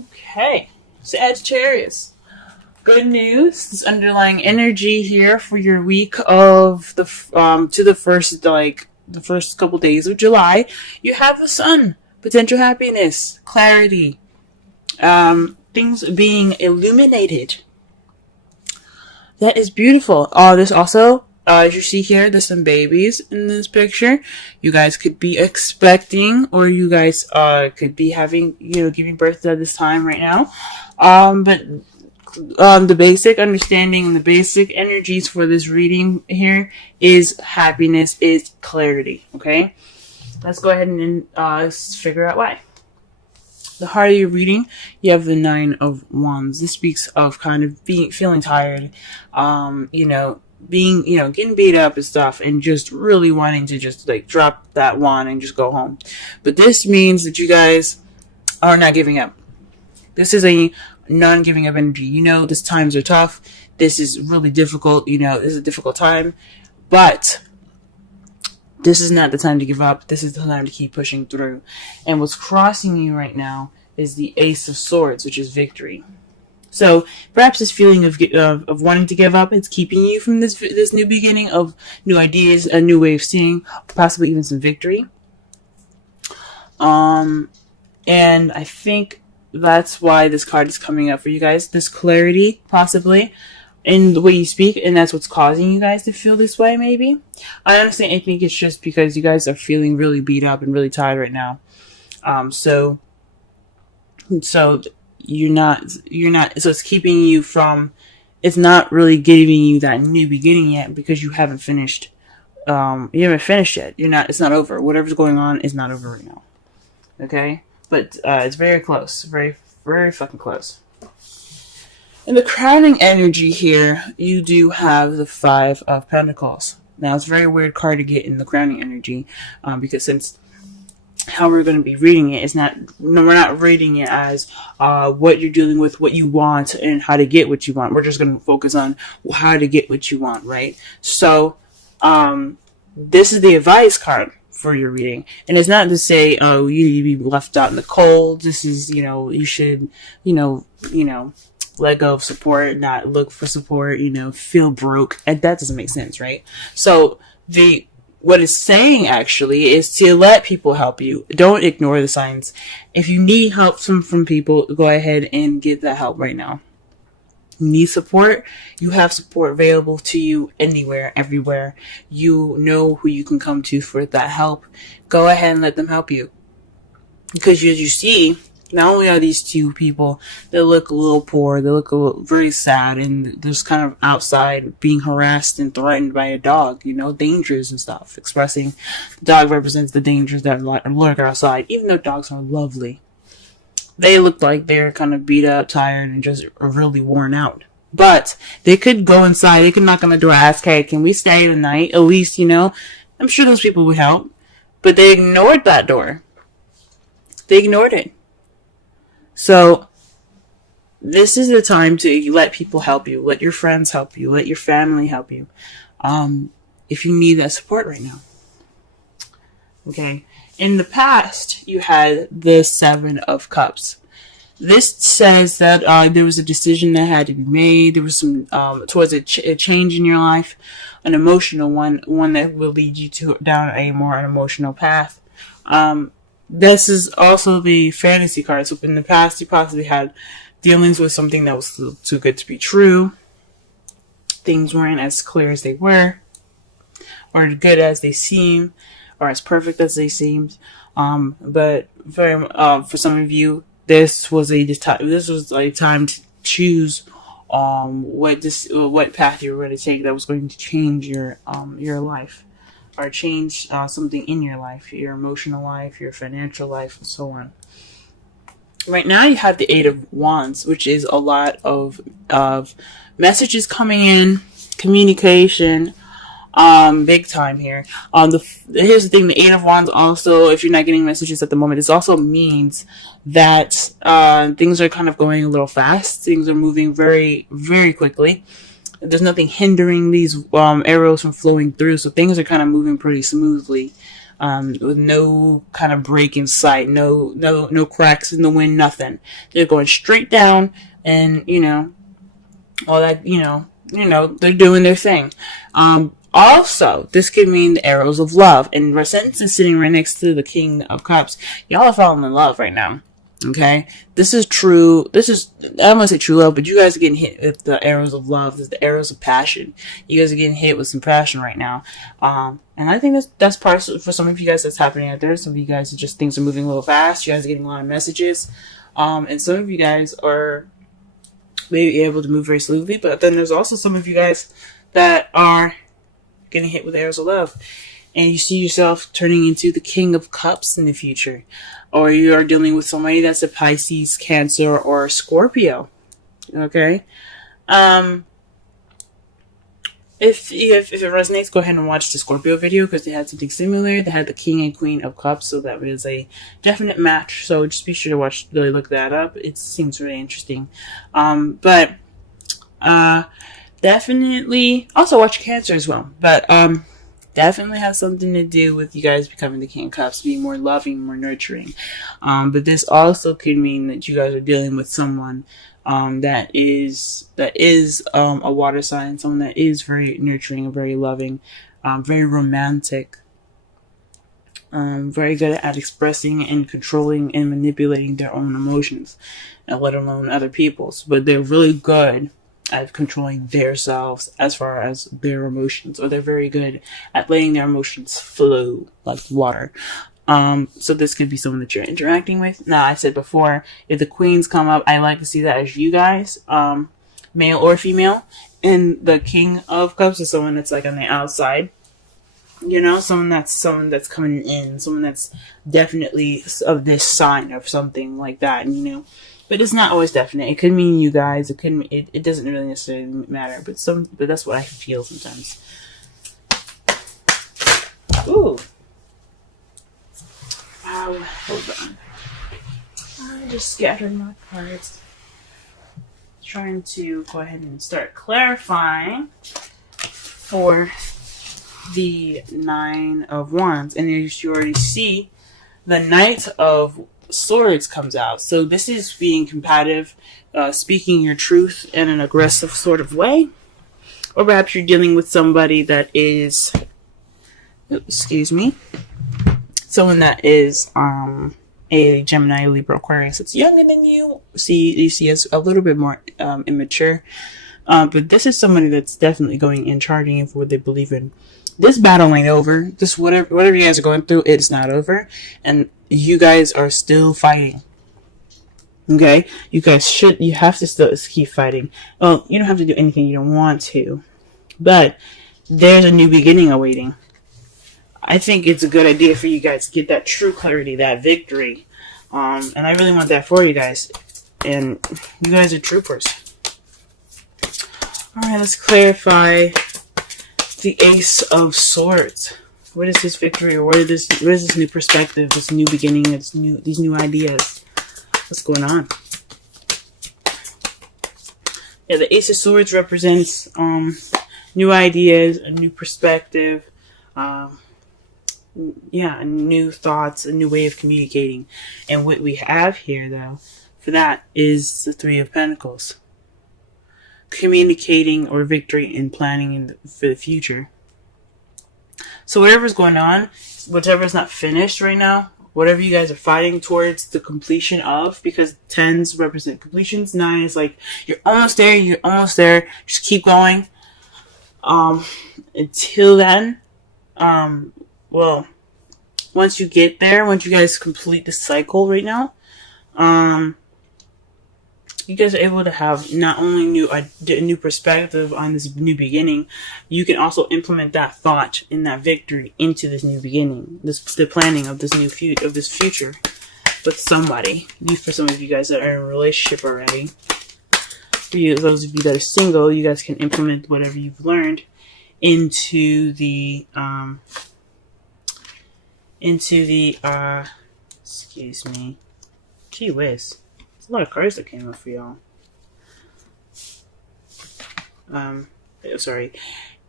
Okay, Sagittarius. Good news. This underlying energy here for your week of the to the first couple days of July. You have the Sun, potential happiness, clarity, things being illuminated. That is beautiful. This also, as you see here, there's some babies in this picture. You guys could be expecting, or you guys could be having, giving birth at this time right now. But the basic understanding and the basic energies for this reading here is happiness, is clarity. Okay, let's go ahead and figure out why. The heart of your reading, you have the Nine of Wands. This speaks of kind of feeling tired, getting beat up and stuff, and just really wanting to just like drop that wand and just go home. But this means that you guys are not giving up. This is a non-giving up energy. These times are tough. This is really difficult. This is a difficult time, but this is not the time to give up. This is the time to keep pushing through. And what's crossing you right now is the Ace of Swords, which is victory. So perhaps this feeling of wanting to give up, it's keeping you from this new beginning of new ideas, a new way of seeing, possibly even some victory. And I think that's why this card is coming up for you guys. This clarity, possibly, in the way you speak, and that's what's causing you guys to feel this way, maybe. I think it's just because you guys are feeling really beat up and really tired right now. So you're not, so it's keeping you from, it's not really giving you that new beginning yet because you haven't finished, yet. It's not over. Whatever's going on is not over right now. Okay? But, it's very close. Very, very fucking close. In the crowning energy here, you do have the Five of Pentacles. Now, it's a very weird card to get in the crowning energy, because since how we're going to be reading it is we're not reading it as what you're dealing with, what you want, and how to get what you want. We're just going to focus on how to get what you want, right? So, this is the advice card for your reading. And it's not to say, you need to be left out in the cold. This is, you should, let go of support, not look for support, feel broke. And that doesn't make sense, right? So what it's saying actually is to let people help you. Don't ignore the signs. If you need help from people, go ahead and get that help right now. You need support, you have support available to you anywhere, everywhere. You know who you can come to for that help. Go ahead and let them help you. Because as you see, not only are these two people, they look a little poor, they look very sad, and they're just kind of outside being harassed and threatened by a dog, dangers and stuff. Expressing the dog represents the dangers that lurk outside, even though dogs are lovely. They look like they're kind of beat up, tired, and just really worn out. But they could go inside, they could knock on the door and ask, hey, can we stay the night? At least, I'm sure those people would help. But they ignored that door. They ignored it. So, this is the time to let people help you. Let your friends help you. Let your family help you. If you need that support right now. Okay. In the past, you had the Seven of Cups. This says that there was a decision that had to be made. There was some towards a change in your life, an emotional one that will lead you down a more emotional path. This is also the fantasy card. So in the past, you possibly had dealings with something that was too good to be true. Things weren't as clear as they were, or good as they seem, or as perfect as they seemed. But for some of you, this was a time to choose what path you were going to take that was going to change your life, or change something in your life, your emotional life, your financial life, and so on. Right now, you have the Eight of Wands, which is a lot of messages coming in, communication, big time here. Here's the thing: the Eight of Wands also, if you're not getting messages at the moment, this also means that things are kind of going a little fast. Things are moving very, very quickly. There's nothing hindering these arrows from flowing through, so things are kind of moving pretty smoothly. with no kind of break in sight, no cracks in the wind, nothing. They're going straight down, and all that, they're doing their thing. Also, this could mean the arrows of love, and Resentence is sitting right next to the King of Cups. Y'all are falling in love right now. Okay, this is true. I don't want to say true love, but you guys are getting hit with the arrows of love. This is the arrows of passion. You guys are getting hit with some passion right now. And I think that's part of, for some of you guys, that's happening out there. Some of you guys, things are moving a little fast. You guys are getting a lot of messages. And some of you guys are maybe able to move very smoothly, but then there's also some of you guys that are getting hit with arrows of love, and you see yourself turning into the King of Cups in the future, or you are dealing with somebody that's a Pisces, Cancer, or Scorpio. Okay, if it resonates, go ahead and watch the Scorpio video, because they had something similar. They had the King and Queen of Cups, so that was a definite match. So just be sure to really look that up. It seems really interesting. But definitely also watch Cancer as well. But definitely has something to do with you guys becoming the King of Cups, being more loving, more nurturing. But this also could mean that you guys are dealing with someone that is a water sign, someone that is very nurturing and very loving, very romantic, very good at expressing and controlling and manipulating their own emotions, and let alone other people's. But they're really good at controlling themselves as far as their emotions, or they're very good at letting their emotions flow like water. So this could be someone that you're interacting with. Now, I said before, if the queens come up, I like to see that as you guys, male or female. And the King of Cups is someone that's like on the outside. Someone that's coming in, someone that's definitely of this sign or something like that, But it's not always definite. It could mean you guys. It could mean, it doesn't really necessarily matter. But that's what I feel sometimes. Ooh. Hold on. I just scattered my cards. Trying to go ahead and start clarifying for the Nine of Wands. And as you already see, the Knight of Swords comes out. So this is being combative, speaking your truth in an aggressive sort of way. Or perhaps you're dealing with somebody that is, someone that is a Gemini, Libra, Aquarius. It's younger than you. You see as a little bit more immature. But this is somebody that's definitely going in, charging in for what they believe in. This battle ain't over. This whatever you guys are going through, it's not over. And you guys are still fighting. Okay? You have to still keep fighting. Well, you don't have to do anything you don't want to. But there's a new beginning awaiting. I think it's a good idea for you guys to get that true clarity, that victory. And I really want that for you guys. And you guys are troopers. Alright, let's clarify the Ace of Swords. What is this victory, or what is this new perspective, this new beginning, these new ideas? What's going on? Yeah, the Ace of Swords represents new ideas, a new perspective, new thoughts, a new way of communicating. And what we have here, though, for that is the Three of Pentacles. Communicating or victory and planning for the future. So whatever's going on, whatever's not finished right now, whatever you guys are fighting towards the completion of, because 10s represent completions, 9 is like, you're almost there, just keep going. Until then, once you get there, once you guys complete the cycle right now, you guys are able to have not only a new perspective on this new beginning, you can also implement that thought and that victory into this new beginning, the planning of this future with somebody. For some of you guys that are in a relationship already, for you, those of you that are single, you guys can implement whatever you've learned into the excuse me, gee whiz. A lot of cards that came up for y'all.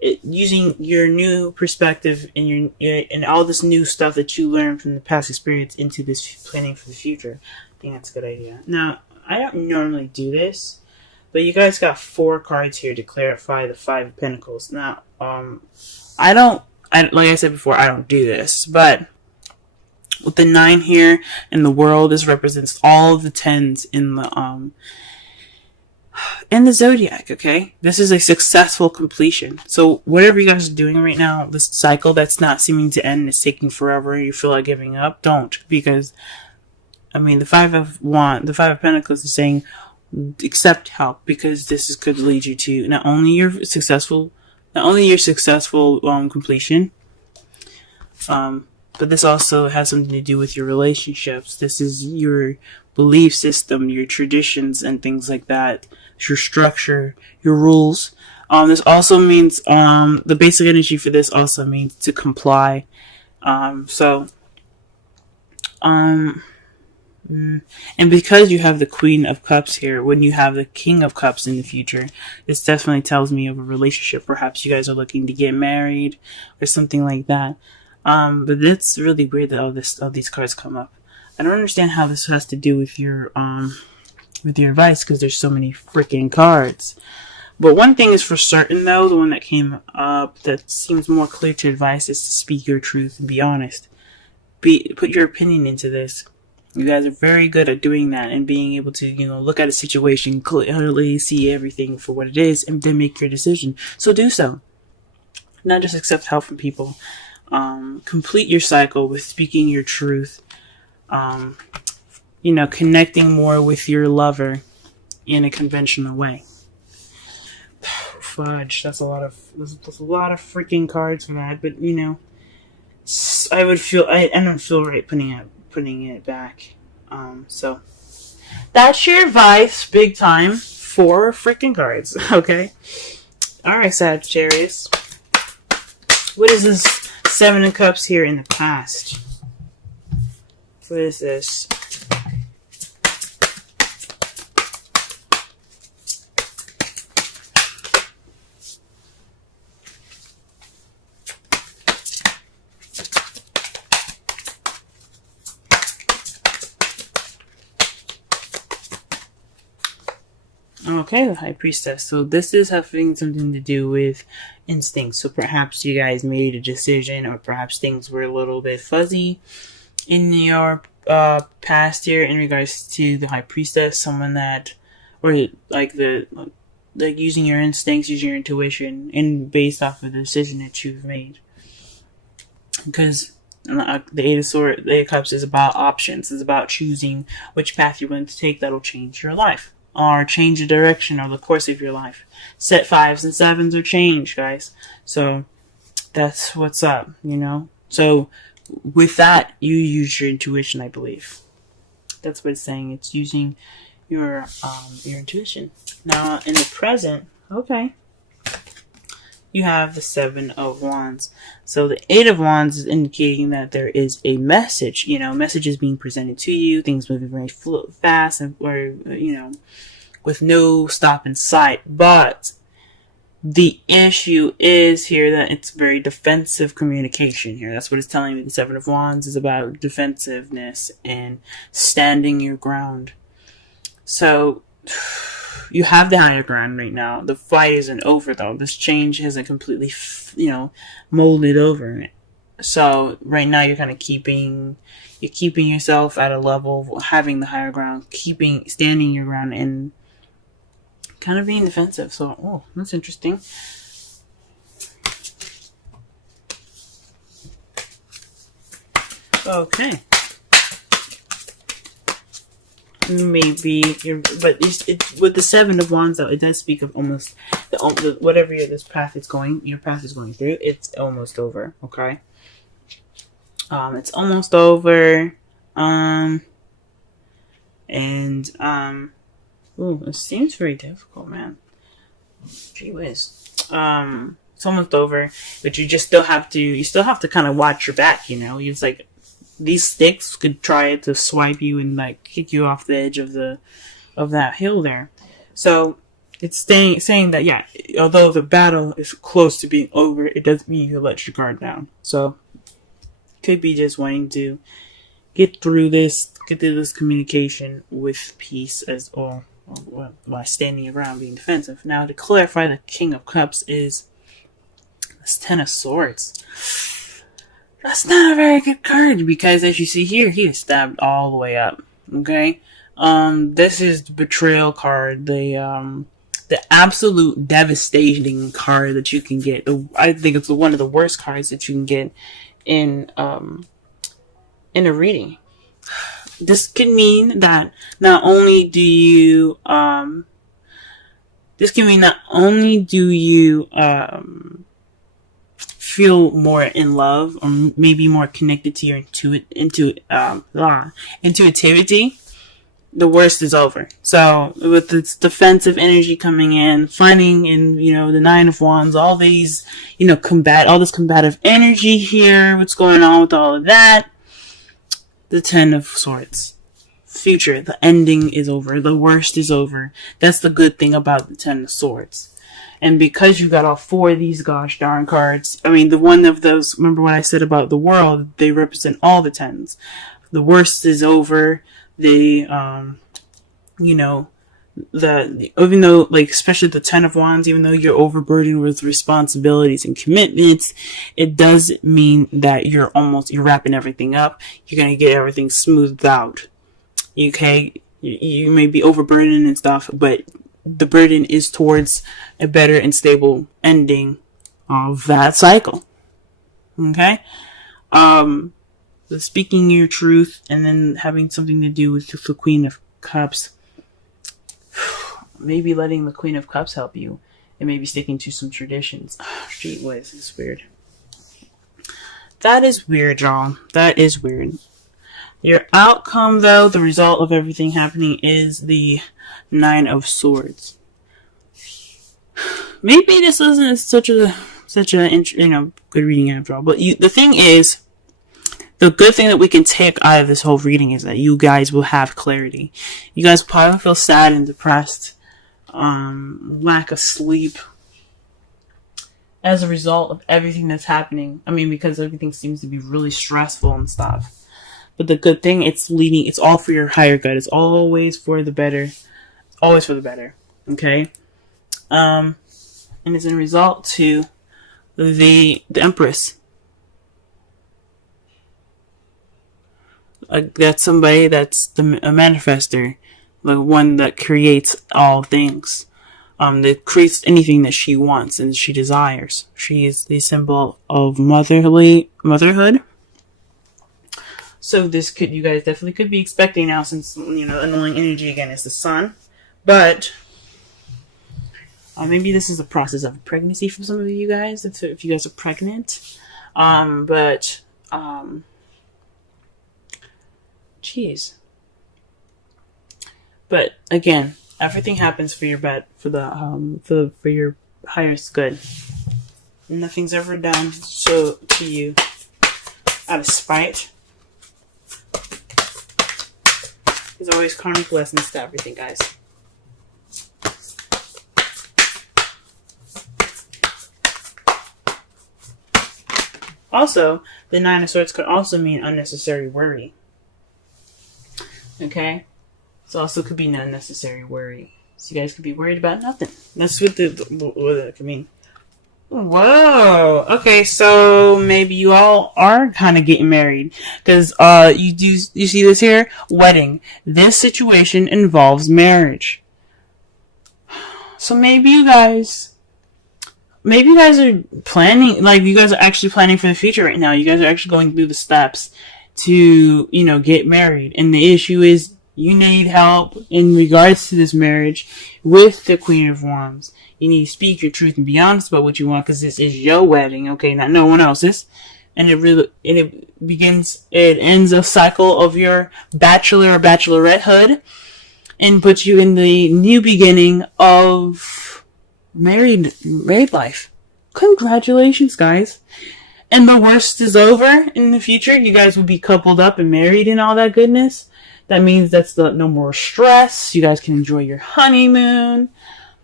using your new perspective and and all this new stuff that you learned from the past experience into this planning for the future. I think that's a good idea. Now, I don't normally do this, but you guys got 4 cards here to clarify the 5 of Pentacles. Now, like I said before, I don't do this, but with the 9 here in the world, this represents all of the 10s in the zodiac. Okay, this is a successful completion. So whatever you guys are doing right now, this cycle that's not seeming to end, is taking forever, you feel like giving up, don't, because I mean the 5 of Pentacles is saying accept help, because this could lead you to not only your successful completion, but this also has something to do with your relationships. This is your belief system, your traditions, and things like that. Your structure, your rules. This also means, the basic energy for this also means to comply. And because you have the Queen of Cups here, when you have the King of Cups in the future, this definitely tells me of a relationship. Perhaps you guys are looking to get married or something like that. But it's really weird that all these cards come up. I don't understand how this has to do with your advice, because there's so many freaking cards. But one thing is for certain, though, the one that came up that seems more clear to advice is to speak your truth and be honest. Put your opinion into this. You guys are very good at doing that and being able to, look at a situation clearly, see everything for what it is, and then make your decision. So do so. Not just accept help from people. Complete your cycle with speaking your truth. Connecting more with your lover in a conventional way. Fudge, that's a lot of freaking cards for that, but I don't feel right putting it back. So that's your advice, big time, 4 freaking cards. Okay. Alright, Sagittarius. What is this 7 of Cups here in the past? What is this? Okay, the High Priestess. So this is having something to do with instincts. So perhaps you guys made a decision, or perhaps things were a little bit fuzzy in your past year in regards to the High Priestess. Someone that, or like using your instincts, using your intuition, and based off of the decision that you've made. Because the Eight of Cups is about options. It's about choosing which path you're going to take that'll change your life, or change the direction or the course of your life. Set 5s and 7s or change, guys. So that's what's up, So with that, you use your intuition, I believe. That's what it's saying. It's using your intuition. Now in the present, okay, you have the 7 of Wands. So the 8 of Wands is indicating that there is a message. Messages being presented to you, things moving very fast, or with no stop in sight. But the issue is here that it's very defensive communication here. That's what it's telling me. The 7 of Wands is about defensiveness and standing your ground. So you have the higher ground right now. The fight isn't over, though. This change hasn't completely, molded over. So right now you're kind of keeping yourself at a level of having the higher ground, standing your ground, and kind of being defensive. So, that's interesting. Okay. Maybe but it's with the 7 of Wands, though, it does speak of almost whatever your path is going through. It's almost over. Okay. It's almost over. It seems very difficult, man. Gee whiz. It's almost over, but you still have to kind of watch your back. It's like these sticks could try to swipe you and kick you off the edge of that hill there. So It's saying that, yeah, although the battle is close to being over, it doesn't mean you let your guard down. So, could be just wanting to get through this communication with peace as or by standing around being defensive. Now, to clarify, the King of Cups is this Ten of Swords. That's not a very good card because, as you see here, he is stabbed all the way up. Okay, this is the betrayal card. The absolute devastating card that you can get. I think it's one of the worst cards that you can get in a reading. This could mean that not only do you feel more in love, or maybe more connected to your intuitivity. The worst is over. So with this defensive energy coming in, finding in, the Nine of Wands, all these, all this combative energy here, what's going on with all of that? The Ten of Swords. Future, the ending is over. The worst is over. That's the good thing about the Ten of Swords. And because you got all four of these gosh darn cards, the one of those, remember what I said about the world, they represent all the tens. The worst is over. Even though, especially the Ten of Wands, even though you're overburdened with responsibilities and commitments, it does mean that you're wrapping everything up. You're going to get everything smoothed out. Okay? You may be overburdened and stuff, but the burden is towards a better and stable ending of that cycle. Okay? Speaking your truth and then having something to do with the Queen of Cups. Maybe letting the Queen of Cups help you, and maybe sticking to some traditions. Gee whiz, it's weird. That is weird, y'all. That is weird. Your outcome, though, the result of everything happening, is the Nine of Swords. Maybe this isn't such a good reading after all. But the thing is, the good thing that we can take out of this whole reading is that you guys will have clarity. You guys will probably feel sad and depressed, lack of sleep, as a result of everything that's happening. Because everything seems to be really stressful and stuff. But the good thing, it's all for your higher good. It's always for the better. It's always for the better. Okay? And it's in result to the Empress. That's somebody that's a manifester, the one that creates all things, that creates anything that she wants and she desires. She is the symbol of motherhood. So you guys definitely could be expecting now, since annoying energy again is the Sun, but maybe this is a process of pregnancy for some of you guys if you guys are pregnant, Jeez. But again, everything happens for your for your highest good. Nothing's ever done to you out of spite. There's always karmic lessons to everything, guys. Also, the Nine of Swords could also mean unnecessary worry. Okay? So also could be an unnecessary worry. So you guys could be worried about nothing. That's what it could mean. Whoa. Okay, so maybe you all are kind of getting married. Because you see this here? Wedding. This situation involves marriage. So maybe you guys are planning, you guys are actually planning for the future right now. You guys are actually going through the steps to, get married. And the issue is you need help in regards to this marriage with the Queen of Wands. You need to speak your truth and be honest about what you want, because this is your wedding, okay, not no one else's. And it ends a cycle of your bachelor or bachelorettehood and puts you in the new beginning of married life. Congratulations, guys. And the worst is over. In the future, you guys will be coupled up and married and all that goodness. That means no more stress. You guys can enjoy your honeymoon.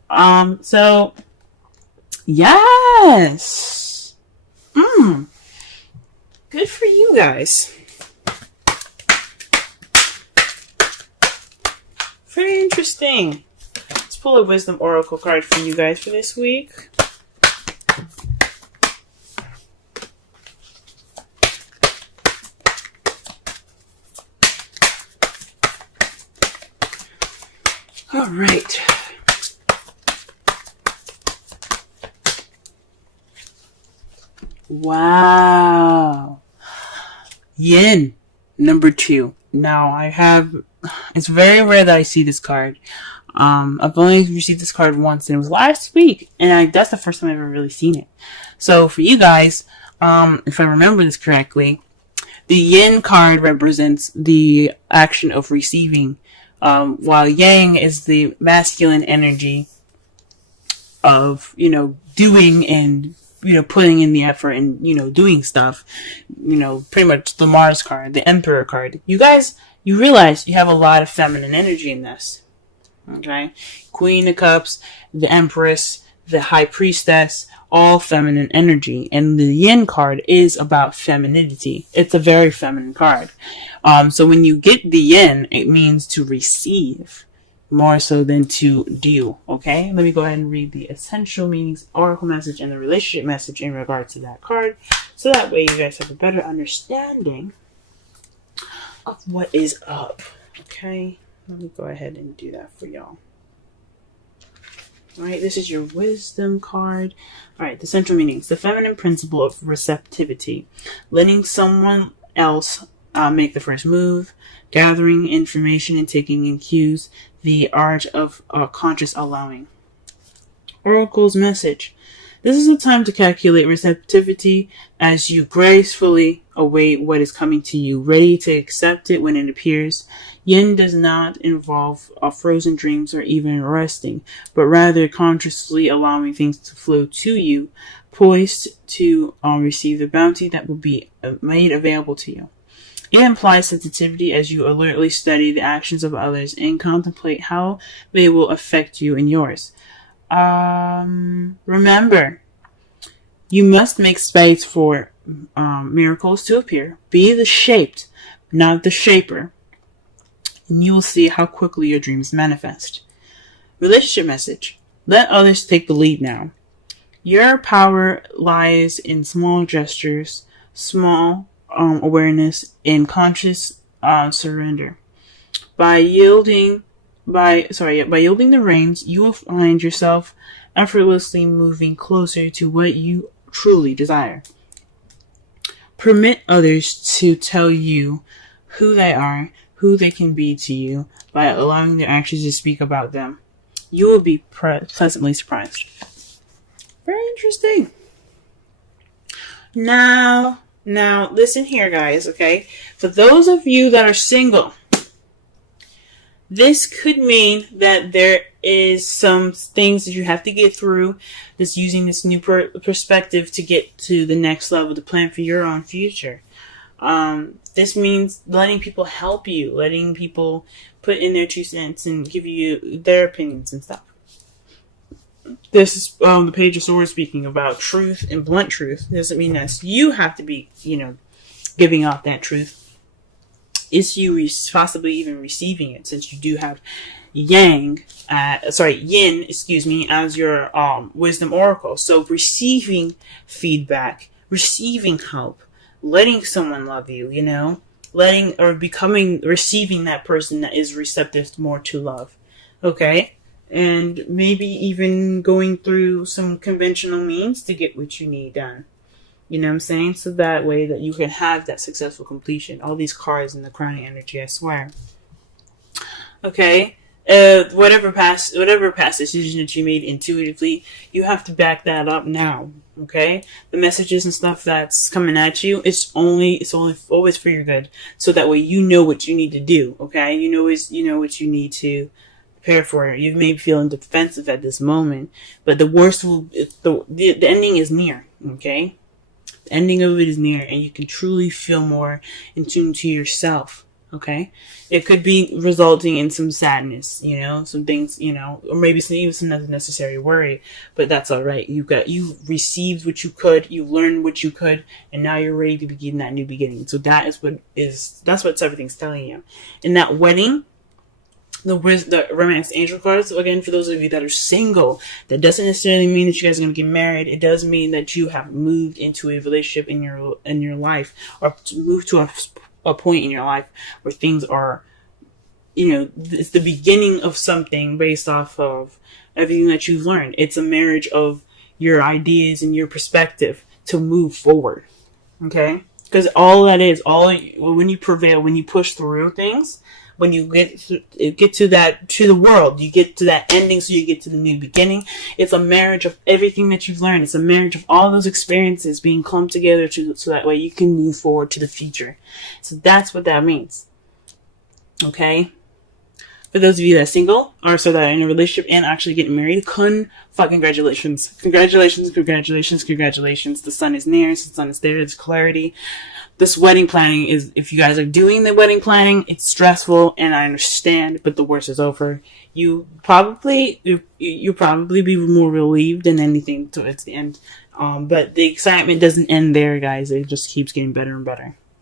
So yes. Good for you guys. Very interesting. Let's pull a wisdom oracle card for you guys for this week. All right. Wow. Yin, number 2. Now, it's very rare that I see this card. I've only received this card once, and it was last week, and that's the first time I've ever really seen it. So, for you guys, if I remember this correctly, the Yin card represents the action of receiving, while Yang is the masculine energy of, doing and, putting in the effort and, doing stuff. Pretty much the Mars card, the Emperor card. You guys, you realize you have a lot of feminine energy in this. Okay? Queen of Cups, the Empress, the High Priestess, all feminine energy. And the Yin card is about femininity. It's a very feminine card. So when you get the Yin, it means to receive more so than to do. Okay? Let me go ahead and read the essential meanings, oracle message, and the relationship message in regard to that card. So that way you guys have a better understanding of what is up. Okay? Let me go ahead and do that for y'all. Alright, this is your wisdom card. Alright, the central meanings. The feminine principle of receptivity. Letting someone else make the first move. Gathering information and taking in cues. The art of conscious allowing. Oracle's message. This is a time to calculate receptivity as you gracefully await what is coming to you, ready to accept it when it appears. Yin does not involve frozen dreams or even resting, but rather consciously allowing things to flow to you, poised to receive the bounty that will be made available to you. It implies sensitivity as you alertly study the actions of others and contemplate how they will affect you and yours. Remember, you must make space for miracles to appear. Be the shaped, not the shaper. And you will see how quickly your dreams manifest. Relationship message. Let others take the lead now. Your power lies in small gestures, small awareness, and conscious surrender. By yielding the reins, you will find yourself effortlessly moving closer to what you truly desire. Permit others to tell you who they are, who they can be to you, by allowing their actions to speak about them. You will be pleasantly surprised. Very interesting. Now, listen here, guys, okay? For those of you that are single, this could mean that there is some things that you have to get through, that's using this new perspective to get to the next level, to plan for your own future. This means letting people help you, letting people put in their 2 cents and give you their opinions and stuff. This is the Page of Swords speaking about truth and blunt truth. It doesn't mean that you have to be, giving out that truth. It's you possibly even receiving it, since you do have Yin, as your wisdom oracle. So receiving feedback, receiving help, letting someone love you, receiving that person that is receptive more to love. Okay? And maybe even going through some conventional means to get what you need done. You know what I'm saying? So that way that you can have that successful completion. All these cards in the crowning energy, I swear. Okay? Whatever past decision that you made intuitively, you have to back that up now. Okay? The messages and stuff that's coming at you, it's always for your good. So that way you know what you need to do. Okay? You know what you need to prepare for. You may be feeling defensive at this moment, but the worst the ending is near. Okay? The ending of it is near, and you can truly feel more in tune to yourself. Okay, it could be resulting in some sadness, some things, or maybe even some unnecessary worry, but that's all right. You received what you could, you learned what you could, and now you're ready to begin that new beginning. So that's what everything's telling you. In that wedding, the romance angel cards, again, for those of you that are single, that doesn't necessarily mean that you guys are going to get married. It does mean that you have moved into a relationship in your life, or moved to a point in your life where things are, it's the beginning of something based off of everything that you've learned. It's a marriage of your ideas and your perspective to move forward. Okay? Because all that is, when you prevail, when you push through things, when you get to the world, you get to that ending, so you get to the new beginning. It's a marriage of everything that you've learned. It's a marriage of all those experiences being clumped together so that way you can move forward to the future. So that's what that means. Okay? For those of you that are single, or so that are in a relationship and actually getting married, congratulations. Congratulations, congratulations, congratulations. The sun is near, the sun is there, there's clarity. This wedding planning is, if you guys are doing the wedding planning, it's stressful, and I understand, but the worst is over. You probably be more relieved than anything towards the end. But the excitement doesn't end there, guys. It just keeps getting better and better.